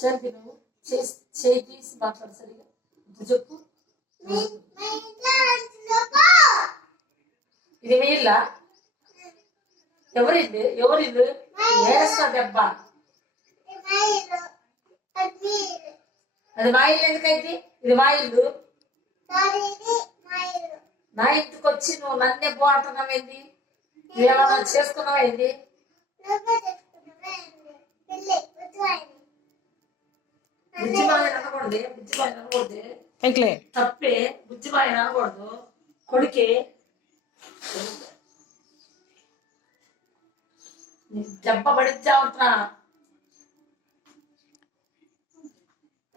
చెప్పి నువ్వు చేయి తీసి మాట్లాడు సరిగా చెప్పు. ఇది మీ ఇల్లా? ఎవరిల్లు? ఎవరిల్లు? వేస్తా దెబ్బ. అది మా ఇల్లు ఎందుకైతే? ఇది మా ఇల్లు. నా ఇంటికి వచ్చి నువ్వు నన్నే పోతున్నావేంది? ఏమన్నా చేసుకున్నావేంది? బుజ్జిమాయ అనకూడదు, బుజ్జిమాయ అనకూడదు, తప్పే. బుజ్జిమాయ అనకూడదు, కొడుకే. దెబ్బ పడిచ్చా ఉంటున్నా,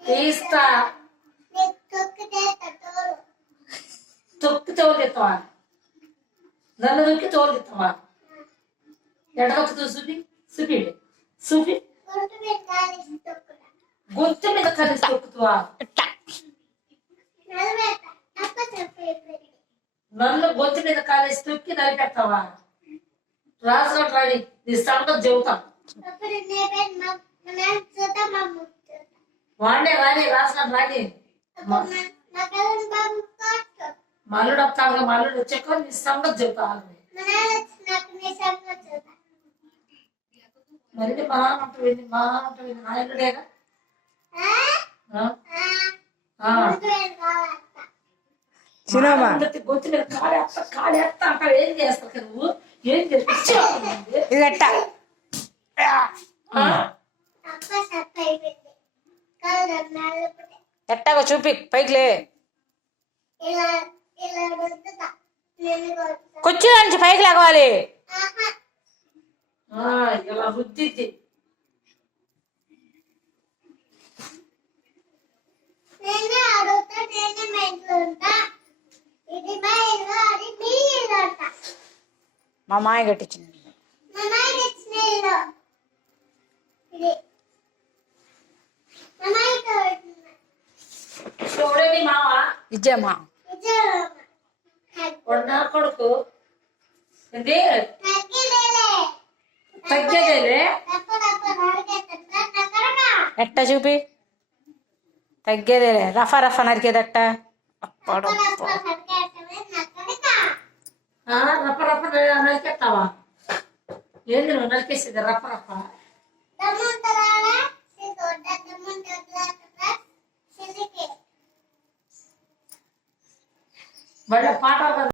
తీస్తా. తొక్కి తోలుతావా? నన్ను తొక్కి తోలుతావా? ఎడ తొక్కుతూ చూపి, చూపి, చూపి. గొంతు మీద కలిసి తొక్కుతావా? నన్ను గొంతు మీద కాలేసి తొక్కి నలిపెడతావా? రాజు రాణి నీ సంగతి చెబుతాం. వాడే రాని రాజు రాణి మల్లుడు వస్తాను, మల్లుడు వచ్చాక నీ సంగతి చెబుతా. మరి మా అంటుంది, మా అంటుంది, నా ఇల్లుడేగా. గొంతు మీద కాలేస్తా, కాలేస్తా అంటావు. ఏం చేస్తావు నువ్వు? ఏం చేస్తావు? ఎట్టాగో చూపి, పైకిలే. కుర్చీ నుంచి పైకి లాగవాలి. ఇలా రుద్దిద్ది. మా మాయ కట్టించింది. చూడండి మామ, ఇచ్చామా నా కొడుకు ఏంటి తగ్గేదేలే. ఎట్ట చూపి, తగ్గేదేలే. రఫా రఫా నరికేదట్ట. రప్ప రప్ప నరికేస్తావా? ఏంది నువ్వు నరికేసేది? రప్ప రప్ప